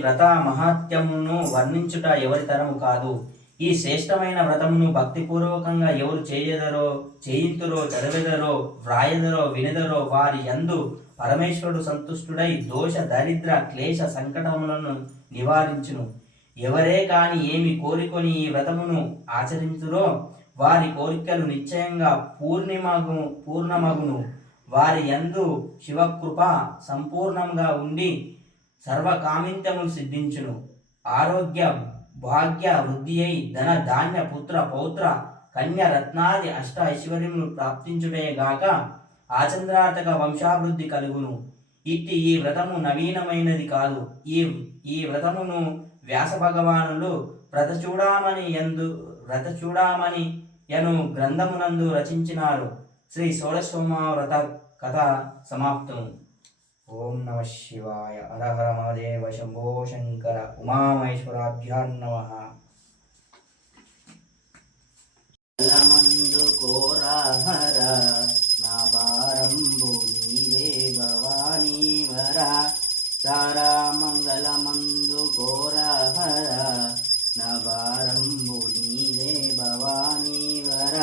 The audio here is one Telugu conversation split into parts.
వ్రత మహాత్యమును వర్ణించుట ఎవరి తరము కాదు. ఈ శ్రేష్టమైన వ్రతమును భక్తిపూర్వకంగా ఎవరు చేయింతురో చదివెదరో వ్రాయదరో వినెదరో వారి యందు పరమేశ్వరుడు సంతుష్టుడై దోష దరిద్ర క్లేశ సంకటములను నివారించును. ఎవరే కాని ఏమి కోరికొని ఈ వ్రతమును ఆచరించురో వారి కోరికలు నిశ్చయంగా పూర్ణమగును. వారి యందు శివకృప సంపూర్ణంగా ఉండి సర్వకామిత్యములు సిద్ధించును. ఆరోగ్య భాగ్య వృద్ధి అయి ధన ధాన్య పుత్ర పౌత్ర కన్య రత్నాది అష్ట ఐశ్వర్యములు ప్రాప్తించుటే గాక ఆచంద్రార్థక వంశాభివృద్ధి కలుగును. ఈ వ్రతము నవీనమైనది కాదు. ఈ వ్రతమును వ్యాస భగవానులు వ్రతచూడామణి యను గ్రంథమునందు రచించినారు. శ్రీ షోడశోమ వ్రత కథ సమాప్తం. ఓం నమ శివాయ. హర హర మహాదేవ శంభో శంకర. ఉమామహేశ్వరాభ్యాం నమః. మందు కోరాహర నా భారంబు నీవే భవానీ వర. తారా మంగళమందు కోరాహర నా భారంబు నీవే భవానీ వర.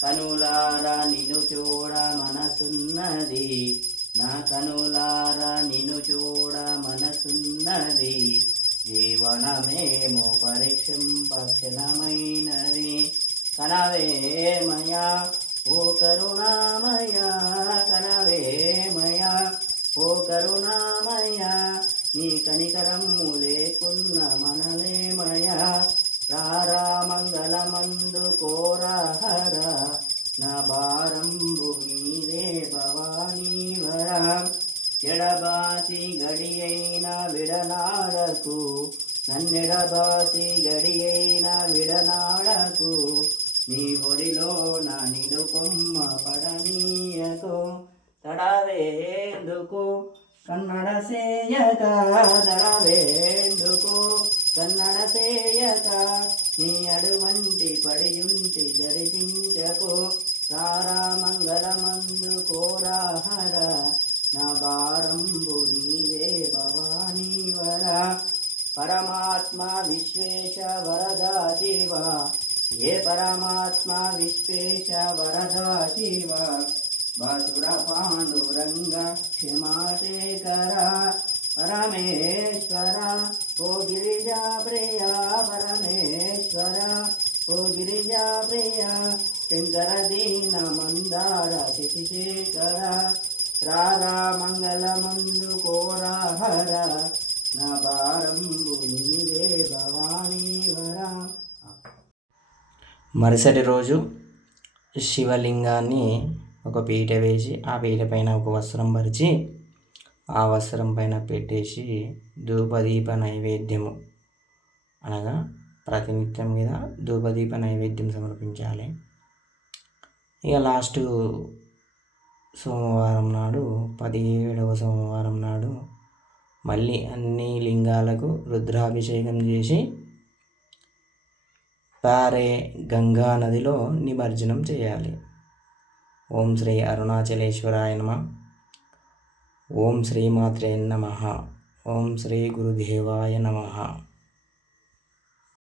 కనులారా నిన్ను చూడ మనసున్నది, నా కనులారా నిన్ను చూడ మనసున్నది. జీవనమేమో పరీక్షింపక్షణమైనది. కనవేమయా ఓ కరుణామయా, కనవేమయా ఓ కరుణామయా. నీ కనికరము లేకున్న మనలేమయా. రారా మంగళమందు కోరాహర నా భారంబు నీదే భవానీ వర. ఎడబాసి గడియైన విడనాడకు, నన్నెడబాసి గడియైన విడనాడకు. నీ ఒడిలో నా నిడు కొమ్మ పడనీయకు. తడవేందుకు కన్నడ సేయక, తడవేందుకు కన్నడ సేయక. నీ అడువంటి పడియుంటి జడిపించకు. రారా మంగళమందు కోరాహర నా భారంబు నీవే భవానీ వర. పరమాత్మ విశ్వేశ వరదా శివ, ఏ పరమాత్మ విశ్వేశ వరదా శివ. బాసుర పాండురంగ క్షమాశేఖర పరమేశ్వర ఓ గిరిజా ప్రియ. పరమేశ్వర ఓ గిరిజా ప్రియ. శంకర దీన మందార శశిశేఖర. రారా మంగళమందు కోరాహర నా భారంబు నీవే భవానీ వర. మరుసటి రోజు శివలింగాన్ని ఒక పీట వేసి ఆ పీట పైన ఒక వస్త్రం పరిచి ఆ వస్త్రం పైన పెట్టేసి ధూపదీప నైవేద్యము అనగా ప్రతినిత్యం మీద ధూపదీప నైవేద్యం సమర్పించాలి. ఇక లాస్ట్ సోమవారం నాడు 17వ సోమవారం నాడు మళ్ళీ అన్ని లింగాలకు రుద్రాభిషేకం చేసి పారే గంగా నదిలో నిమజ్జనం చేయాలి. ఓం శ్రీ అరుణాచలేశ్వరాయ నమః. ఓం శ్రీమాత్రే నమః. ఓం శ్రీ గురుదేవాయ నమః.